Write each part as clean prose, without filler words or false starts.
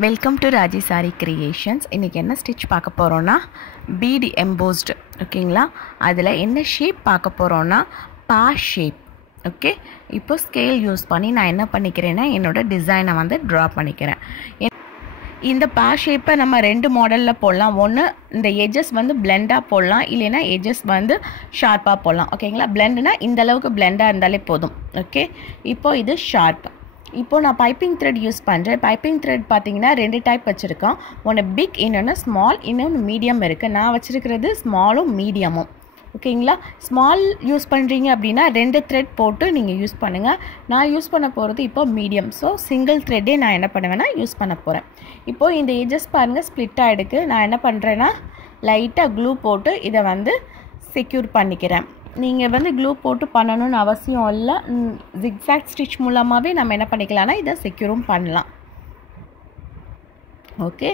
Welcome to Raji sorry creations. இன்றைக்கி என்ன stitch பார்க்க போகிறோன்னா பீட் எம்போஸ்டு. ஓகேங்களா, அதில் என்ன ஷேப் பார்க்க போகிறோன்னா பா ஷேப். ஓகே, இப்போ ஸ்கேல் யூஸ் பண்ணி நான் என்ன பண்ணிக்கிறேன்னா என்னோடய டிசைனை வந்து ட்ரா பண்ணிக்கிறேன். இந்த பா ஷேப்பை நம்ம ரெண்டு மாடலில் போடலாம். ஒன்று இந்த எஜஸ் வந்து பிளெண்டாக போடலாம், இல்லைன்னா எஜஸ் வந்து ஷார்ப்பாக போடலாம். ஓகேங்களா, பிளெண்டுனா இந்த அளவுக்கு பிளெண்டாக இருந்தாலே போதும். ஓகே, இப்போது இது ஷார்ப். இப்போது நான் பைப்பிங் த்ரெட் யூஸ் பண்ணுறேன். பைப்பிங் த்ரெட் பார்த்தீங்கன்னா ரெண்டு டைப் வச்சுருக்கோம். ஒன்று பிக், இன்னொன்று ஸ்மால், இன்னொன்று மீடியம் இருக்குது. நான் வச்சுருக்கிறது ஸ்மாலும் மீடியமும். ஓகேங்களா, ஸ்மால் யூஸ் பண்ணுறீங்க அப்படின்னா ரெண்டு த்ரெட் போட்டு நீங்கள் யூஸ் பண்ணுங்கள். நான் யூஸ் பண்ண போகிறது இப்போ மீடியம். ஸோ சிங்கிள் த்ரெட்டே நான் என்ன பண்ணுவேன்னா யூஸ் பண்ண போகிறேன். இப்போது இந்த எஜஸ் பாருங்கள் ஸ்ப்ளிட் ஆகிடுக்கு. நான் என்ன பண்ணுறேன்னா லைட்டாக க்ளூ போட்டு இதை வந்து செக்யூர் பண்ணிக்கிறேன். நீங்கள் வந்து க்ளூ போட்டு பண்ணணும்னு அவசியம் இல்லை. ஜிக்ஸாக் ஸ்டிச் மூலமாகவே நம்ம என்ன பண்ணிக்கலாம்னா இதை செக்யூரும் பண்ணலாம். ஓகே,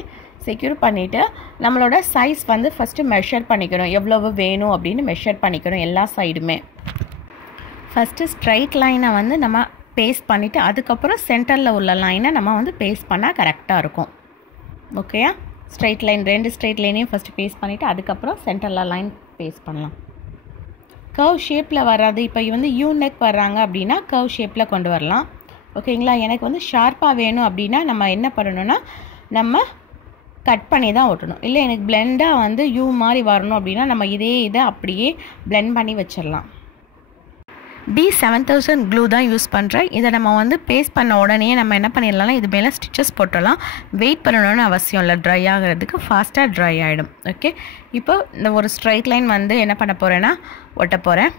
செக்யூர் பண்ணிவிட்டு நம்மளோட சைஸ் வந்து ஃபஸ்ட்டு மெஷர் பண்ணிக்கணும். எவ்வளவு வேணும் அப்படின்னு மெஷர் பண்ணிக்கணும் எல்லா சைடுமே. ஃபஸ்ட்டு ஸ்ட்ரைட் லைனை வந்து நம்ம பேஸ்ட் பண்ணிவிட்டு அதுக்கப்புறம் சென்டரில் உள்ள லைனை நம்ம வந்து பேஸ்ட் பண்ணால் கரெக்டாக இருக்கும். ஓகேயா, ஸ்ட்ரைட் லைன் ரெண்டு ஸ்ட்ரைட் லைனையும் ஃபஸ்ட்டு பேஸ்ட் பண்ணிவிட்டு அதுக்கப்புறம் சென்டரில் லைன் பேஸ்ட் பண்ணலாம். கர்வ் ஷேப்பில் வராது. இப்போ வந்து யூ நெக் வர்றாங்க அப்படின்னா கர்வ் ஷேப்பில் கொண்டு வரலாம். ஓகேங்களா, எனக்கு வந்து ஷார்ப்பாக வேணும் அப்படின்னா நம்ம என்ன பண்ணணும்னா நம்ம கட் பண்ணி தான் ஓட்டணும். இல்லை எனக்கு பிளெண்டாக வந்து யூ மாதிரி வரணும் அப்படின்னா நம்ம இதை அப்படியே பிளெண்ட் பண்ணி வச்சிடலாம். D7000 க்ளூ தான் யூஸ் பண்ணுறேன். இதை நம்ம வந்து பேஸ்ட் பண்ண உடனே நம்ம என்ன பண்ணிடலாம்னா இது மேலே ஸ்டிச்சஸ் போட்டலாம். வெயிட் பண்ணணும்னு அவசியம் இல்லை, ட்ரை ஆகிறதுக்கு ஃபாஸ்ட்டாக ட்ரை ஆகிடும். ஓகே, இப்போ இந்த ஒரு ஸ்ட்ரைட் லைன் வந்து என்ன பண்ண போகிறேன்னா ஒட்ட போகிறேன்.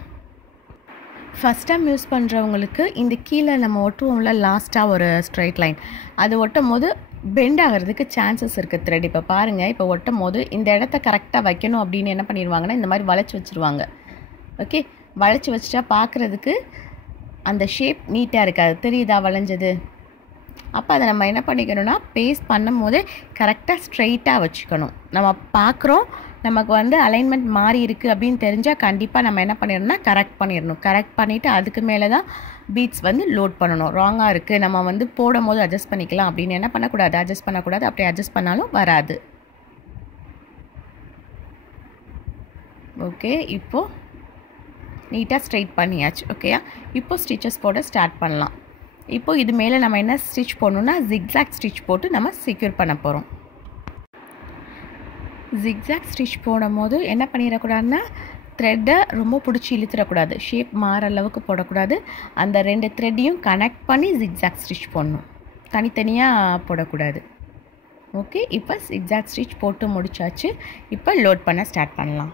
ஃபஸ்ட் டைம் யூஸ் பண்ணுறவங்களுக்கு இந்த கீழே நம்ம ஒட்டுவோம்ல லாஸ்ட்டாக ஒரு ஸ்ட்ரைட் லைன், அது ஒட்டும் போது பெண்ட் ஆகிறதுக்கு சான்சஸ் இருக்குது த்ரெட். இப்போ பாருங்கள், இப்போ ஒட்டும் போது இந்த இடத்த கரெக்டாக வைக்கணும் அப்படின்னு என்ன பண்ணிடுவாங்கன்னா இந்த மாதிரி வளைச்சி வச்சுருவாங்க. ஓகே, வளைச்சி வச்சுட்டா பார்க்குறதுக்கு அந்த ஷேப் நீட்டாக இருக்காது. தெரியுதா வளைஞ்சது? அப்போ அதை நம்ம என்ன பண்ணிக்கணும்னா பேஸ்ட் பண்ணும் போதே கரெக்டாக ஸ்ட்ரைட்டாக வச்சுக்கணும். நம்ம பார்க்குறோம் நமக்கு வந்து அலைன்மெண்ட் மாறி இருக்குது அப்படின்னு தெரிஞ்சால் கண்டிப்பாக நம்ம என்ன பண்ணிடணும்னா கரெக்ட் பண்ணிடணும். கரெக்ட் பண்ணிவிட்டு அதுக்கு மேலே தான் பீட்ஸ் வந்து லோட் பண்ணணும். ராங்காக இருக்குது நம்ம வந்து போடும் போது அட்ஜஸ்ட் பண்ணிக்கலாம் அப்படின்னு என்ன பண்ணக்கூடாது, அட்ஜஸ்ட் பண்ணக்கூடாது. அப்படி அட்ஜஸ்ட் பண்ணாலும் வராது. ஓகே, இப்போது நீட்டாக ஸ்ட்ரைட் பண்ணியாச்சு. ஓகேயா, இப்போ ஸ்டிச்சஸ் போட ஸ்டார்ட் பண்ணலாம். இப்போ இது மேலே நம்ம என்ன ஸ்டிச் போடணுன்னா ஜிக்ஸாக் ஸ்டிச் போட்டு நம்ம செக்யூர் பண்ண போகிறோம். ஜிக்ஸாக் ஸ்டிச் போடும் போது என்ன பண்ணிடக்கூடாதுன்னா த்ரெட்டை ரொம்ப பிடிச்சி இழுத்துடக்கூடாது. ஷேப் மாற அளவுக்கு போடக்கூடாது. அந்த ரெண்டு த்ரெட்டையும் கனெக்ட் பண்ணி ஜிக்ஸாக் ஸ்டிச் போடணும், தனித்தனியாக போடக்கூடாது. ஓகே, இப்போ ஜிக்ஸாக் ஸ்டிச் போட்டு முடிச்சாச்சு. இப்போ லோட் பண்ண ஸ்டார்ட் பண்ணலாம்.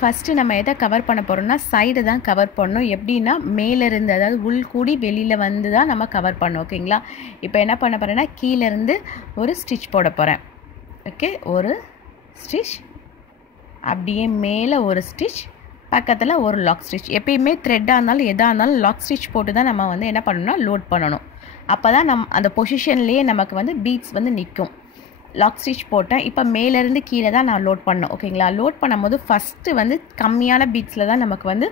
ஃபஸ்ட்டு நம்ம எதை கவர் பண்ண போகிறோம்னா சைடு தான் கவர் பண்ணணும். எப்படின்னா மேலேருந்து, அதாவது உள் கூடி வெளியில் வந்து தான் நம்ம கவர் பண்ணோம். ஓகேங்களா, இப்போ என்ன பண்ண போகிறேன்னா கீழேருந்து ஒரு ஸ்டிச் போட போகிறேன். ஓகே, ஒரு ஸ்டிச், அப்படியே மேலே ஒரு ஸ்டிச், பக்கத்தில் ஒரு லாக் ஸ்டிச். எப்பயுமே த்ரெட்டாக இருந்தாலும் எதாக இருந்தாலும் லாக் ஸ்டிச் போட்டு தான் நம்ம வந்து என்ன பண்ணணும்னா லோட் பண்ணணும். அப்போ தான் அந்த பொசிஷன்லேயே நமக்கு வந்து பீட்ஸ் வந்து நிற்கும். லாக் ஸ்டிச் போட்டேன். இப்போ மேலேருந்து கீழே தான் நான் லோட் பண்ணோம். ஓகேங்களா, லோட் பண்ணும்போது ஃபஸ்ட்டு வந்து கம்மியான பீட்ஸில் தான் நமக்கு வந்து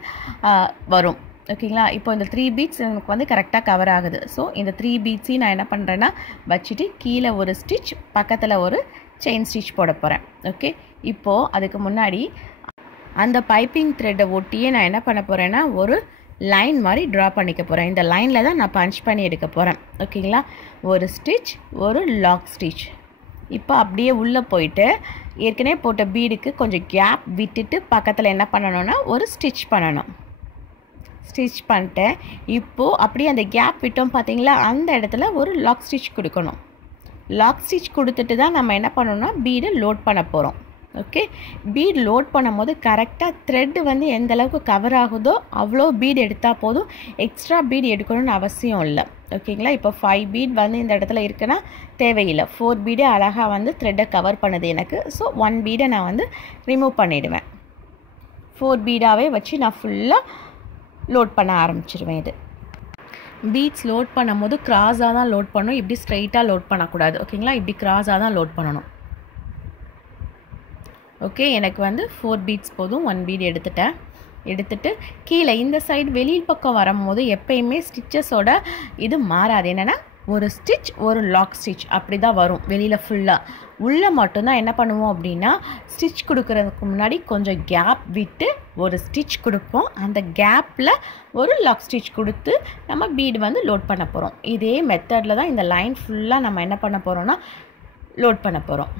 வரும். ஓகேங்களா, இப்போ இந்த 3 பீட்ஸ் நமக்கு வந்து கரெக்டாக கவர் ஆகுது. ஸோ இந்த 3 பீட்ஸையும் நான் என்ன பண்ணுறேன்னா வச்சுட்டு கீழே ஒரு ஸ்டிச், பக்கத்தில் ஒரு செயின் ஸ்டிச் போட போகிறேன். ஓகே, இப்போது அதுக்கு முன்னாடி அந்த பைப்பிங் த்ரெட்டை ஒட்டியே நான் என்ன பண்ண போகிறேன்னா ஒரு லைன் மாதிரி ட்ரா பண்ணிக்க போகிறேன். இந்த லைனில் தான் நான் பஞ்ச் பண்ணி எடுக்க போகிறேன். ஓகேங்களா, ஒரு ஸ்டிச், ஒரு லாக் ஸ்டிச். இப்போ அப்படியே உள்ளே போயிட்டு ஏற்கனவே போட்ட பீடுக்கு கொஞ்சம் கேப் விட்டுட்டு பக்கத்தில் என்ன பண்ணணும்னா ஒரு ஸ்டிச் பண்ணணும். ஸ்டிச் பண்ணிட்டேன். இப்போது அப்படியே அந்த கேப் விட்டோம் பார்த்தீங்களா, அந்த இடத்துல ஒரு லாக் ஸ்டிச் கொடுக்கணும். லாக் ஸ்டிச் கொடுத்துட்டு தான் நம்ம என்ன பண்ணணும்னா பீடை லோட் பண்ண போகிறோம். ஓகே, பீட் லோட் பண்ணும் போது கரெக்டாக த்ரெட்டு வந்து எந்த அளவுக்கு கவர் ஆகுதோ அவ்வளோ பீட் எடுத்தால் போதும். எக்ஸ்ட்ரா பீட் எடுக்கணும்னு அவசியம் இல்லை. ஓகேங்களா, இப்போ 5 பீட் வந்து இந்த இடத்துல இருக்குன்னா தேவையில்லை. 4 பீடே அழகாக வந்து த்ரெட்டை கவர் பண்ணுது எனக்கு. ஸோ 1 பீடை நான் வந்து ரிமூவ் பண்ணிவிடுவேன். 4 பீடாகவே வச்சு நான் ஃபுல்லாக லோட் பண்ண ஆரம்பிச்சிடுவேன். இது பீட்ஸ் லோட் பண்ணும் போது க்ராஸாக தான் லோட் பண்ணணும், இப்படி ஸ்ட்ரைட்டாக லோட் பண்ணக்கூடாது. ஓகேங்களா, இப்படி க்ராஸாக தான் லோட் பண்ணணும். ஓகே, எனக்கு வந்து 4 பீட்ஸ் போதும். 1 பீட் எடுத்துட்டு கீழே இந்த சைடு வெளியில் பக்கம் வரும்போது எப்பயுமே ஸ்டிச்சஸோட இது மாறாது. என்னென்னா ஒரு ஸ்டிச் ஒரு லாக் ஸ்டிச் அப்படி தான் வரும் வெளியில் ஃபுல்லாக. உள்ளே மட்டும்தான் என்ன பண்ணுவோம் அப்படின்னா ஸ்டிச் கொடுக்கறதுக்கு முன்னாடி கொஞ்சம் கேப் விட்டு ஒரு ஸ்டிச் கொடுப்போம். அந்த கேப்பில் ஒரு லாக் ஸ்டிச் கொடுத்து நம்ம பீடு வந்து லோட் பண்ண போகிறோம். இதே மெத்தடில் தான் இந்த லைன் ஃபுல்லாக நம்ம என்ன பண்ண போகிறோம்னா லோட் பண்ண போகிறோம்.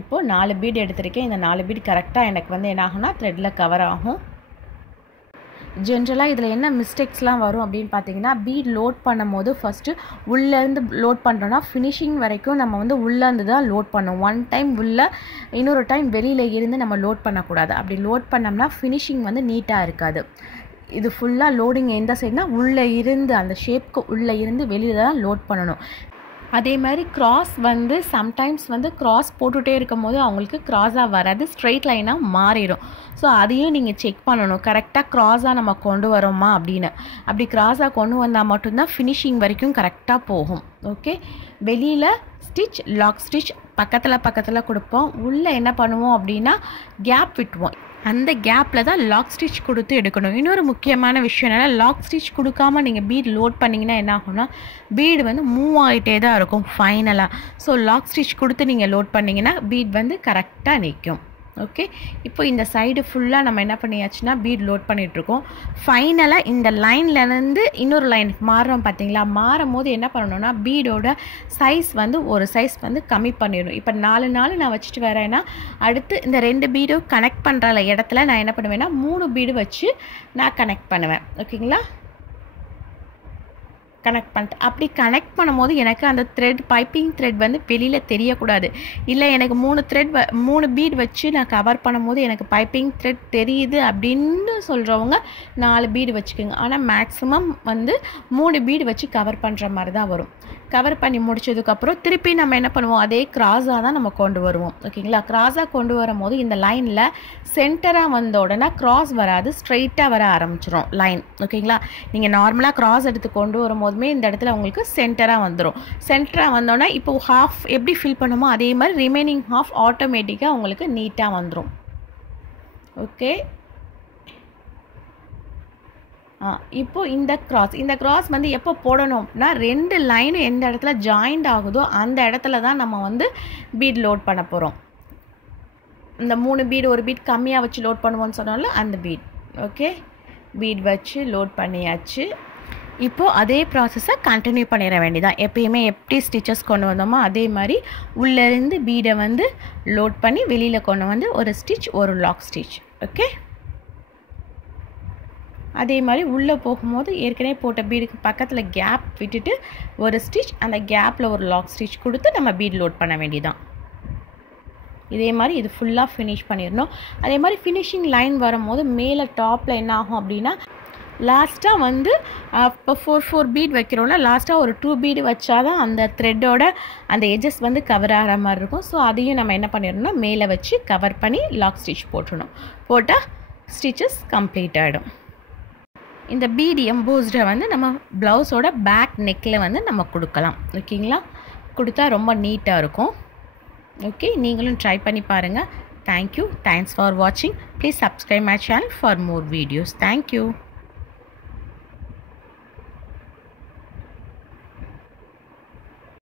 இப்போது 4 பீடு எடுத்திருக்கேன். இந்த 4 பீடு கரெக்டாக எனக்கு வந்து என்ன ஆகும்னா த்ரெட்டில் கவர் ஆகும். ஜென்ரலாக இதில் என்ன மிஸ்டேக்ஸ்லாம் வரும் அப்படின்னு பார்த்தீங்கன்னா பீட் லோட் பண்ணும் போது ஃபஸ்ட்டு உள்ளேருந்து லோட் பண்ணுறோன்னா ஃபினிஷிங் வரைக்கும் நம்ம வந்து உள்ளேருந்து தான் லோட் பண்ணோம். ஒன் டைம் உள்ளே இன்னொரு டைம் வெளியில் இருந்து நம்ம லோட் பண்ணக்கூடாது. அப்படி லோட் பண்ணோம்னா ஃபினிஷிங் வந்து நீட்டாக இருக்காது. இது ஃபுல்லாக லோடிங் எந்த சைடுனா உள்ளே இருந்து அந்த ஷேப்க்கு உள்ளே இருந்து வெளியில் தான் லோட் பண்ணணும். அதே மாதிரி கிராஸ் வந்து சம்டைம்ஸ் வந்து கிராஸ் போட்டுகிட்டே இருக்கும் போது அவங்களுக்கு கிராஸாக வராது, ஸ்ட்ரெயிட் லைனாக மாறிடும். ஸோ அதையும் நீங்கள் செக் பண்ணணும், கரெக்டாக கிராஸாக நம்ம கொண்டு வரோமா அப்படின்னு. அப்படி கிராஸாக கொண்டு வந்தால் மட்டும்தான் ஃபினிஷிங் வரைக்கும் கரெக்டாக போகும். ஓகே, வெளியில் ஸ்டிச் லாக் ஸ்டிச் பக்கத்தில் கொடுப்போம். உள்ளே என்ன பண்ணுவோம் அப்படின்னா கேப் விட்டுவோம். அந்த கேப்பில் தான் லாக் ஸ்டிச் கொடுத்து எடுக்கணும். இன்னொரு முக்கியமான விஷயம் என்னென்னா லாக் ஸ்டிச் கொடுக்காமல் நீங்கள் பீட் லோட் பண்ணிங்கன்னா என்ன ஆகும்னா பீடு வந்து மூவ் ஆகிட்டே தான் இருக்கும் ஃபைனலாக. ஸோ லாக் ஸ்டிச் கொடுத்து நீங்கள் லோட் பண்ணிங்கன்னா பீட் வந்து கரெக்டாக நிற்கும். ஓகே, இப்போ இந்த சைடு ஃபுல்லாக நம்ம என்ன பண்ணியாச்சுன்னா பீட் லோட் பண்ணிகிட்ருக்கோம். ஃபைனலாக இந்த லைன்லேருந்து இன்னொரு லைனுக்கு மாறுறோம் பார்த்தீங்களா? மாறும் போது என்ன பண்ணணும்னா பீடோட சைஸ் வந்து ஒரு சைஸ் வந்து கம்மி பண்ணிடணும். இப்போ 4 நான் வச்சுட்டு வரேன்னா அடுத்து இந்த 2 பீடும் கனெக்ட் பண்ணுற இடத்துல நான் என்ன பண்ணுவேன்னா 3 பீடு வச்சு நான் கனெக்ட் பண்ணுவேன். ஓகேங்களா? கனெக்ட் பண்ணிட்டு அப்படி கனெக்ட் பண்ணும்போது எனக்கு அந்த த்ரெட் பைப்பிங் த்ரெட் வந்து வெளியில் தெரியக்கூடாது. இல்லை எனக்கு 3 பீட் வச்சு நான் கவர் பண்ணும்போது எனக்கு பைப்பிங் த்ரெட் தெரியுது அப்படின்னு சொல்கிறவங்க 4 பீடு வச்சுக்கோங்க. ஆனால் மேக்ஸிமம் வந்து 3 பீடு வச்சு கவர் பண்ணுற மாதிரி தான் வரும். கவர் பண்ணி முடிச்சதுக்கப்புறம் திருப்பி நம்ம என்ன பண்ணுவோம், அதே கிராஸாக தான் நம்ம கொண்டு வருவோம். ஓகேங்களா? கிராஸாக கொண்டு வரும்போது இந்த லைனில் சென்டராக வந்த உடனே கிராஸ் வராது, ஸ்ட்ரெயிட்டாக வர ஆரம்பிச்சிடும் லைன். ஓகேங்களா? நீங்கள் நார்மலாக கிராஸ் எடுத்து கொண்டு வரும்போதுமே இந்த இடத்துல உங்களுக்கு சென்டராக வந்துடும். சென்டராக வந்தோன்னா இப்போ ஹாஃப் எப்படி ஃபில் பண்ணுமோ அதே மாதிரி ரிமைனிங் ஹாஃப் ஆட்டோமேட்டிக்காக உங்களுக்கு நீட்டாக வந்துடும். ஓகே, இப்போ இந்த கிராஸ் வந்து எப்போ போடணும்னா 2 லைனும் எந்த இடத்துல ஜாயிண்ட் ஆகுதோ அந்த இடத்துல தான் நம்ம வந்து பீட் லோட் பண்ண போகிறோம். இந்த 3 பீடு ஒரு பீட் கம்மியாக வச்சு லோட் பண்ணுவோன்னு சொன்னால அந்த பீட். ஓகே, பீட் வச்சு லோட் பண்ணியாச்சு. இப்போது அதே ப்ராசஸை கண்டினியூ பண்ணிட வேண்டியதான். எப்பயுமே எப்படி ஸ்டிச்சஸ் கொண்டு வந்தோமோ அதே மாதிரி உள்ளேருந்து பீடை வந்து லோட் பண்ணி வெளியில் கொண்டு வந்து ஒரு ஸ்டிச் ஒரு லாக் ஸ்டிச். ஓகே, அதே மாதிரி உள்ளே போகும்போது ஏற்கனவே போட்ட பீடுக்கு பக்கத்தில் கேப் விட்டுட்டு ஒரு ஸ்டிச், அந்த கேப்பில் ஒரு லாக் ஸ்டிச் கொடுத்து நம்ம பீட் லோட் பண்ண வேண்டியதான். இதே மாதிரி இது ஃபுல்லாக ஃபினிஷ் பண்ணிடணும். அதே மாதிரி ஃபினிஷிங் லைன் வரும்போது மேலே டாப்பில் என்ன ஆகும் அப்படின்னா லாஸ்ட்டாக வந்து இப்போ 4 பீட் வைக்கிறோம்னா லாஸ்ட்டாக ஒரு 2 பீடு வச்சா தான் அந்த த்ரெட்டோட அந்த எஜஸ் வந்து கவர் ஆகிற மாதிரி இருக்கும். ஸோ அதையும் நம்ம என்ன பண்ணிடணும்னா மேலே வச்சு கவர் பண்ணி லாக் ஸ்டிச் போட்டுடணும். போட்டால் ஸ்டிச்சஸ் கம்ப்ளீட் ஆகிடும். இந்த பீட் எம்போஸ்டை வந்து நம்ம ப்ளவுஸோட பேக் நெக்கில் வந்து நம்ம கொடுக்கலாம். ஓகேங்களா? கொடுத்தா ரொம்ப நீட்டாக இருக்கும். ஓகே, நீங்களும் ட்ரை பண்ணி பாருங்கள். தேங்க்யூ. தேங்க்ஸ் ஃபார் வாட்சிங். Please subscribe my channel for more videos. Thank you.